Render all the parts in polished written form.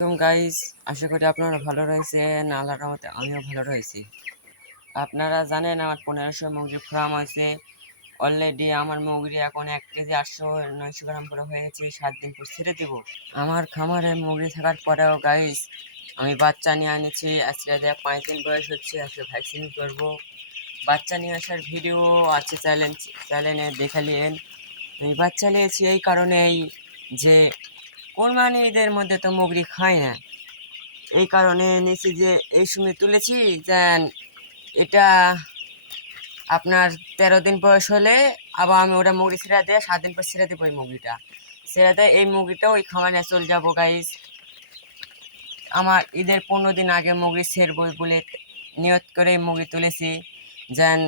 তো গাইস, আশা করি আপনারা ভালো রয়েছেন। আল্লাহর রহমতে আমিও ভালো রয়েছি। আপনারা জানেন আমার 1500 মুরগির ফার্ম আছে। অলরেডি আমার মুরগি এখন 1 কেজি 800-900 গ্রাম করে হয়েছে। 7 দিন পর ছেড়ে দেব। আমার খামারে মুরগি থাকার পরেও গাইস, আমি বাচ্চা নিয়ে আনিছি। আজকে 5 দিন বয়স হচ্ছে। আজকে ভ্যাকসিন করব। বাচ্চা নিয়ে আসার ভিডিও আছে চ্যানেলে দেখালিয়েন। আমি বাচ্চা নিয়েছি এই কারণেই যে কোরবানি ঈদের মধ্যে তো মুরগি খায় না, এই কারণে নিয়েছি যে এই সময় তুলেছি যেন এটা আপনার 13 দিন বয়স হলে আবার আমি ওটা মুরগি ছেড়ে দিয়ে 7 দিন পর ছেড়ে দেবো। এই মুরগিটা ছেড়ে দেয়, এই মুরগিটা ওই খামারে চলে যাবো গাইস। আমার ঈদের 15 দিন আগে মুরগি ছেড়বো বলে নিয়ত করে মুরগি তুলেছি, যেন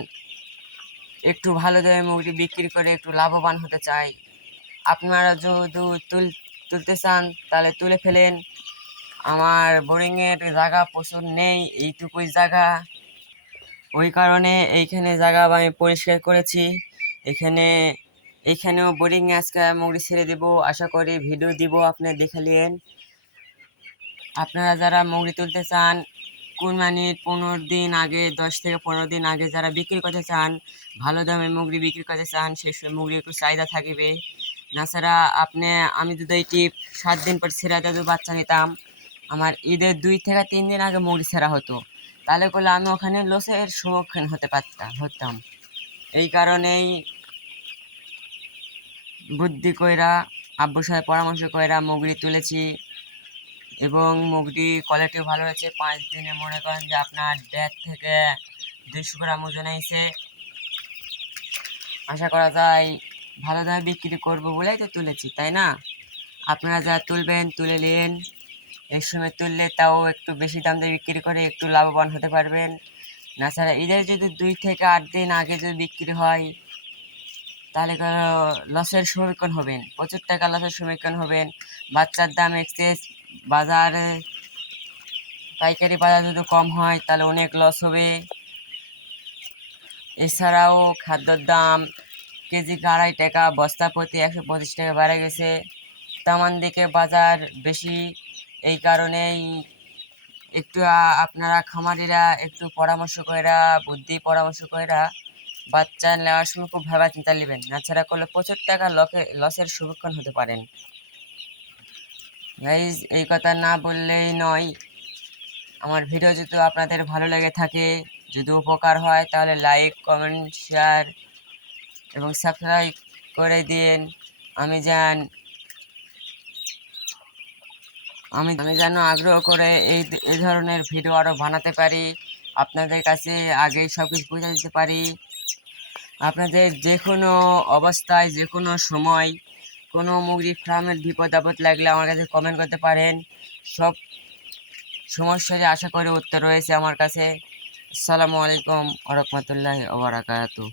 একটু ভালো দামে মুরগি বিক্রি করে একটু লাভবান হতে চাই। আপনারা যদি তুলতে চান তাহলে তুলে ফেলেন। আমার বোরিংয়ের জায়গা প্রচুর নেই, এইটুকুই জায়গা। ওই কারণে এইখানে জায়গা আমি পরিষ্কার করেছি। এইখানেও বোরিংয়ে আজকে মুরগি ছেড়ে দেবো। আশা করি ভিডিও দিব, আপনি দেখে নিন। আপনারা যারা মুরগি তুলতে চান কুরবানির 15 দিন আগে, 10 থেকে 15 দিন আগে যারা বিক্রি করতে চান, ভালো দামে মুরগি বিক্রি করতে চান, সেই সব মুরগি একটু চাহিদা থাকবে। তাছাড়া আমি যদি এটি 7 দিন পর ছেড়ে দিয়ে বাচ্চা নিতাম, আমার ঈদের 2 থেকে 3 দিন আগে মুরগি ছেড়া হতো, তাহলে করলে আমি ওখানে লসের সম্মুখীন হতাম। এই কারণেই বুদ্ধি কইরা, আব্বুর সাথে পরামর্শ কইরা মুরগি তুলেছি এবং মুরগি কোয়ালিটি ভালো হয়েছে। 5 দিনে মনে করেন যে আপনার 1.5 থেকে 200 গ্রাম ওজন হয়েছে। আশা করা যায় ভালো দামে বিক্রি করবো বলেই তো তুলেছি, তাই না? আপনারা যা তুলবেন তুলে নিন। এই সময় তুললে তাও একটু বেশি দাম দিয়ে বিক্রি করে একটু লাভবান হতে পারবেন। তাছাড়া ঈদের যদি 2 থেকে 8 দিন আগে যদি বিক্রি হয়, তাহলে লসের সম্মুখীন হবেন, প্রচুর টাকা লসের সম্মুখীন হবেন। বাচ্চার দাম এক্সেস, বাজারে পাইকারি বাজার যদি কম হয় তাহলে অনেক লস হবে। এছাড়াও খাদ্যর দাম কেজি 2.5 টাকা, বস্তা প্রতি 125 টাকা বেড়ে গেছে। তেমন দিকে বাজার বেশি। এই কারণেই একটু আপনারা খামারিরা একটু পরামর্শ কইরা বাচ্চা নেওয়ার সময় খুব ভাবা চিন্তা নেবেন, নাছাড়া করলে প্রচুর টাকা লসের সম্মুখীন হতে পারেন। গাইজ, এই কথা না বললেই নয়। আমার ভিডিও যদি আপনাদের ভালো লেগে থাকে, যদি উপকার হয়, তাহলে লাইক, কমেন্ট, শেয়ার এবং সাবস্ক্রাইব করে দিন। আমি যেন আমি যেন আগ্রহ করে এই ধরনের ভিডিও আরও বানাতে পারি, আপনাদের কাছে আগেই সব কিছু পৌঁছে দিতে পারি। আপনাদের যে কোনো অবস্থায়, যে কোনো সময় কোনো মুরগি ফার্মের বিপদ আপদ লাগলে আমার কাছে কমেন্ট করতে পারেন। সব সমস্যারই আশা করি উত্তর রয়েছে আমার কাছে। আসসালামু আলাইকুম ওয়া রাহমাতুল্লাহি ওয়া বারাকাতুহু।